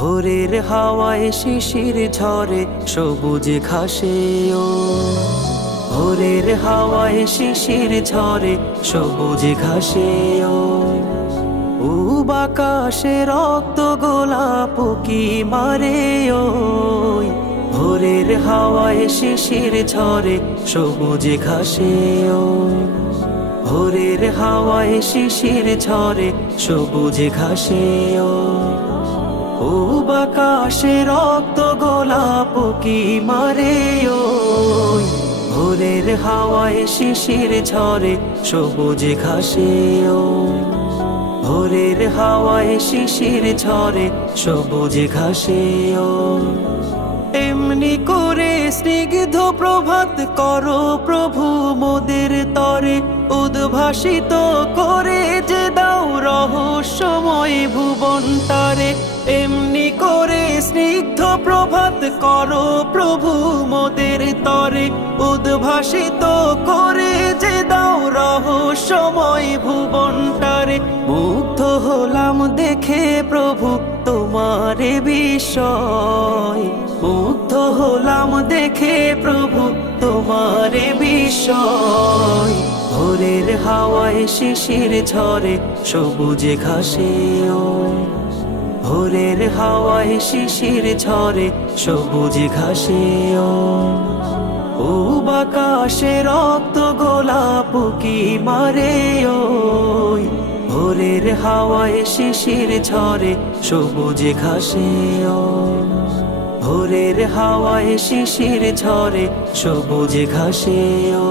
ভোরের হাওয়ায় শিশির ঝরে সবুজ ঘাসে ও ভোরের হাওয়ায় শিশির ঝরে সবুজ ঘাসে ও বাকাশে রক্ত গোলাপ কি মারে ওই ভোরের হাওয়ায় শিশির ঝরে সবুজ ঘাসে ও ভোরের হাওয়ায় শিশির ঝরে সবুজ ঘাসে ও বাকাশে রক্ত গোলাপ কি মারে ওই ভোরের হাওয়ায় শিশির ঝরে সবুজ ঘাসে ও ভোরের হাওয়ায় শিশির ঝরে সবুজ ঘাসে ও এমনি করে স্নিগ্ধ প্রভাত করো প্রভু মোদের তরে উদ্ভাসিত করে যে দাও রহস্যময় ভুবন তারে এমনি করে স্নিগ্ধ প্রভাত করো প্রভু মোদের তরে উদ্ভাসিত করে যে দাও রহস্যময় ভুবন তারে মুগ্ধ হলাম দেখে প্রভু তোমারে বিস্ময় মুগ্ধ হলাম দেখে প্রভু তোমারে বিস্ময় ভোরের হাওয়ায় শিশির ঝরে সবুজ ঘাসে ও ভোরের হাওয়ায় শিশির ঝরে সবুজ ঘাসে ও বাকাশে রক্ত গোলাপ কি মারে ওই ভোরের হাওয়ায় শিশির ঝরে সবুজ ঘাসে ও ভোরের হাওয়ায় শিশির ঝরে সবুজ ঘাসে ও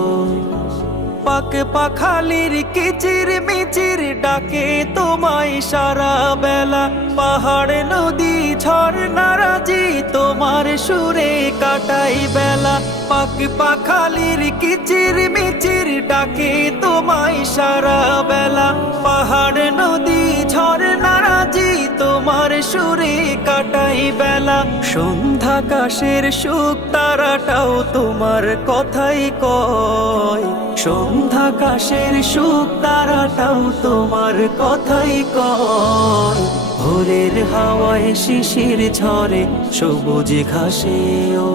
পাক পাখালির কিচির মিচির ডাকে তোমায় সারা বেলা পাহাড় নদী ঝর্ণারাজি তোমার সুরে কাটাই বেলা পাক পাখালির কিচির মিচির ডাকে তোমায় সারা বেলা পাহাড় নদী ঝর্ণারাজি তোমার সুরে কাটাই বেলা সন্ধ্যাকাশের সুখ তারাটাও তোমার কথাই কয় সন্ধ্যাকাশের সুখ তারাটাও তোমার কথাই কয় ভোরের হাওয়ায় শিশির ঝরে সবুজ ঘাসে ও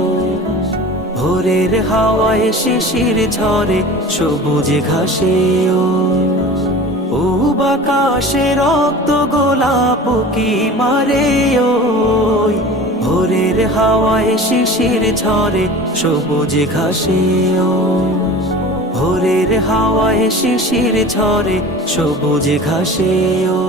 ভোরের হাওয়ায় শিশির ঝরে সবুজ ঘাসে ও বাকাশে রক্ত গোলাপ কি মারে ওই ভোরের হাওয়ায় শিশির ঝরে সবুজ ঘাসে ও ভোরের হাওয়ায় শিশির ঝরে সবুজ ঘাসে ও